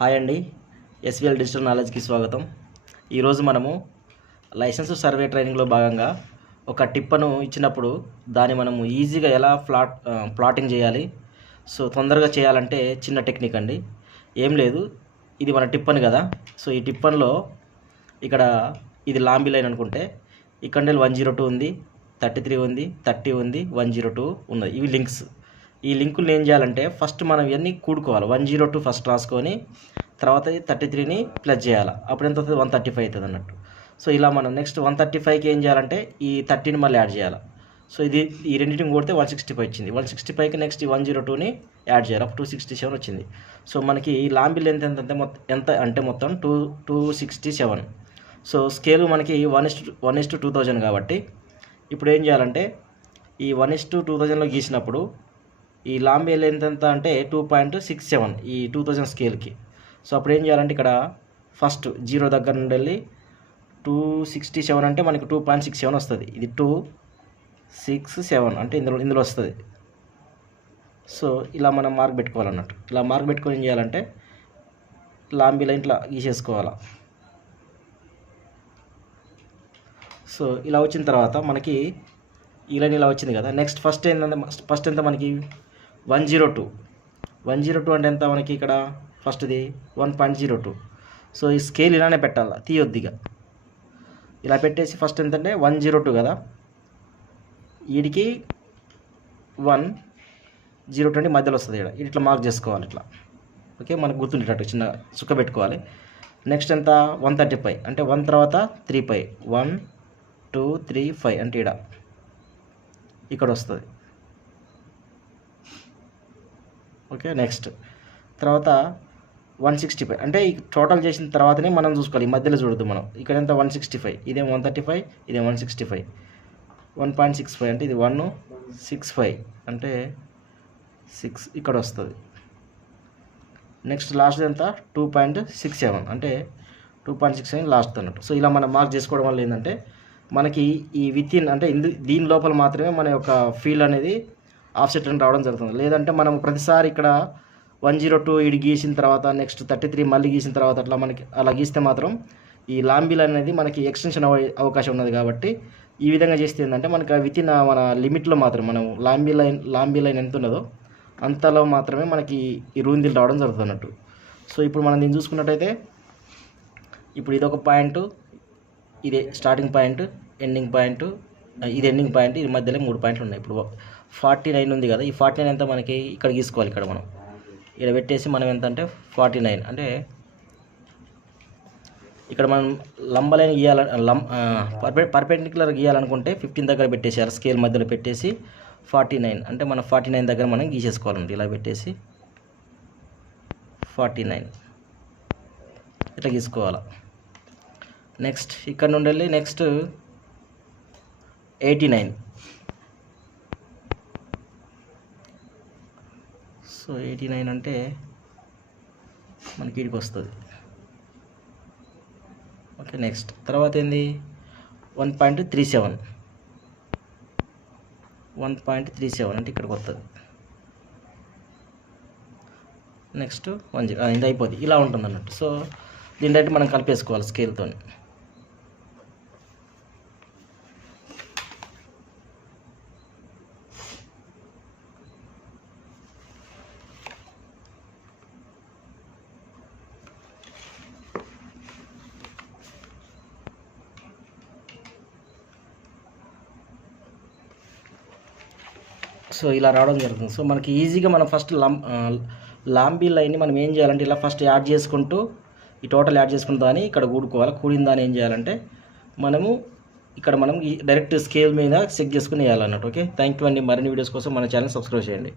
Hi అండి, SVL digital నాలెడ్జ్కి స్వాగతం. ఈరోజు మనము లైసెన్స్ సర్వే ట్రైనింగ్లో భాగంగా ఒక టిప్పను ఇచ్చినప్పుడు దాన్ని మనము ఈజీగా ఎలా ప్లాటింగ్ చేయాలి, సో తొందరగా చేయాలంటే చిన్న టెక్నిక్ అండి. ఏం లేదు, ఇది మన టిప్పన్ కదా. సో ఈ టిప్పన్లో ఇక్కడ ఇది లాంబీ లైన్ అనుకుంటే ఇక్కడ 102 ఉంది, 33 ఉంది, 30 ఉంది, 102 ఉన్నది. ఇవి లింక్స్. ఈ లింకులు ఏం చేయాలంటే ఫస్ట్ మనం ఇవన్నీ కూడుకోవాలి. 102 ఫస్ట్ రాసుకొని తర్వాత 33ని ప్లస్ చేయాలి. అప్పుడు ఎంత అవుతుంది? 135 అవుతుంది అన్నట్టు. సో ఇలా మనం నెక్స్ట్ 135కి ఏం చేయాలంటే ఈ 30ని మళ్ళీ యాడ్ చేయాలి. సో ఈ రెండింటిని కొడితే 165 వచ్చింది. 165కి నెక్స్ట్ ఈ 102ని యాడ్ చేయాలి. అప్పుడు 267 వచ్చింది. సో మనకి ఈ లాంబీ లెంత్ ఎంత అంటే మొత్తం 267. సో స్కేలు మనకి 1:2000 కాబట్టి ఇప్పుడు ఏం చేయాలంటే ఈ 1:2000లో గీసినప్పుడు ఈ లాంబీ లెంత్ ఎంత అంటే 2.67 ఈ 2000 స్కేల్కి. సో అప్పుడు ఏం చేయాలంటే ఇక్కడ ఫస్ట్ 0 దగ్గర నుండి వెళ్ళి 267 అంటే మనకి 2.67 వస్తుంది. ఇది 267 అంటే ఇందులో వస్తుంది. సో ఇలా మనం మార్క్ పెట్టుకోవాలన్నట్టు. ఇలా మార్క్ పెట్టుకొని ఏం చేయాలంటే లాంబీ లైన్ ఇట్లా గీసేసుకోవాలి. సో ఇలా వచ్చిన తర్వాత మనకి ఈ లైన్ ఇలా వచ్చింది కదా. నెక్స్ట్ ఫస్ట్ ఎంత మనకి 102 అంటే ఎంత మనకి ఇక్కడ ఫస్ట్ది 1.02. సో ఈ స్కేల్ ఇలానే పెట్టాలి, తీయొద్దిగా. ఇలా పెట్టేసి ఫస్ట్ ఎంతంటే 102 కదా, వీడికి 102 మధ్యలో వస్తుంది. ఇక్కడ ఇట్లా మార్క్ చేసుకోవాలి ఇట్లా. ఓకే, మనకు గుర్తుండేటట్టు చిన్న చుక్క పెట్టుకోవాలి. నెక్స్ట్ ఎంత 135 అంటే 1 తర్వాత 3 పై 1 2 3 5 అంటే ఇక్కడ వస్తుంది. ఓకే, నెక్స్ట్ తర్వాత 165 అంటే ఈ టోటల్ చేసిన తర్వాతనే మనం చూసుకోవాలి. ఈ మధ్యలో చూడద్దు మనం. ఇక్కడ ఎంత 165, ఇదేమో 135, ఇదేమో 165. 1.65 అంటే ఇది 165 అంటే 6 ఇక్కడ వస్తుంది. నెక్స్ట్ లాస్ట్ ఎంత 2.67 అంటే 2.67 లాస్ట్ అన్నట్టు. సో ఇలా మనం మార్క్ చేసుకోవడం వల్ల ఏంటంటే మనకి ఈ వితిన్ అంటే దీని లోపల మాత్రమే మన యొక్క ఫీల్డ్ అనేది ఆఫ్సెట్ అని రావడం జరుగుతుంది. లేదంటే మనం ప్రతిసారి ఇక్కడ 102 ఇడి గీసిన తర్వాత నెక్స్ట్ 33 మళ్ళీ గీసిన తర్వాత అట్లా మనకి అలా గీస్తే మాత్రం ఈ లాంబీ లైన్ అనేది మనకి ఎక్స్టెన్షన్ అవకాశం ఉన్నది. కాబట్టి ఈ విధంగా చేస్తే ఏంటంటే మనకి వితిన్ మన లిమిట్లో మాత్రం మనం లాంబీ లైన్ ఎంత ఉన్నదో అంతలో మాత్రమే మనకి ఈ రూందిలు రావడం జరుగుతుంది అన్నట్టు. సో ఇప్పుడు మనం దీన్ని చూసుకున్నట్టయితే ఇప్పుడు ఇదొక పాయింట్, ఇదే స్టార్టింగ్ పాయింట్, ఎండింగ్ పాయింట్, ఇది ఎండింగ్ పాయింట్, ఇది మధ్యలో 3 పాయింట్లు ఉన్నాయి. ఇప్పుడు 49 ఉంది కదా, ఈ 49 ఎంత మనకి ఇక్కడ గీసుకోవాలి. ఇక్కడ మనం ఇక్కడ పెట్టేసి మనం ఎంత అంటే 49 అంటే ఇక్కడ మనం లంబలైన పర్పెండిక్యులర్ గీయాలనుకుంటే 15 దగ్గర పెట్టేసేయాలి. స్కేల్ మధ్యలో పెట్టేసి 49 అంటే మనం 49 దగ్గర మనం గీసేసుకోవాలండి. ఇలా పెట్టేసి 49 ఇట్లా గీసుకోవాలి. నెక్స్ట్ ఇక్కడ నుండి వెళ్ళి నెక్స్ట్ 89. సో 89 అంటే మనకి వీడికి వస్తుంది. ఓకే, నెక్స్ట్ తర్వాత ఏంది 1.37 అంటే ఇక్కడికి వస్తుంది. నెక్స్ట్ 10 ఇది అయిపోద్ది. ఇలా ఉంటుంది అన్నట్టు. సో దీని డైరెక్ట్ మనం కలిపేసుకోవాలి స్కేల్తో. సో ఇలా రావడం జరుగుతుంది. సో మనకి ఈజీగా మనం ఫస్ట్ లాంబీ లైన్ని మనం ఏం చేయాలంటే ఇలా ఫస్ట్ యాడ్ చేసుకుంటూ ఈ టోటల్ యాడ్ చేసుకున్న దాన్ని ఇక్కడ కూడుకోవాలి. కూడిన దాన్ని ఏం చేయాలంటే మనం ఈ డైరెక్ట్ స్కేల్ మీద చెక్ చేసుకుని వేయాలన్నట్టు. ఓకే, థ్యాంక్ యూ అండి. మరిన్ని వీడియోస్ కోసం మన ఛానల్ సబ్స్క్రైబ్ చేయండి.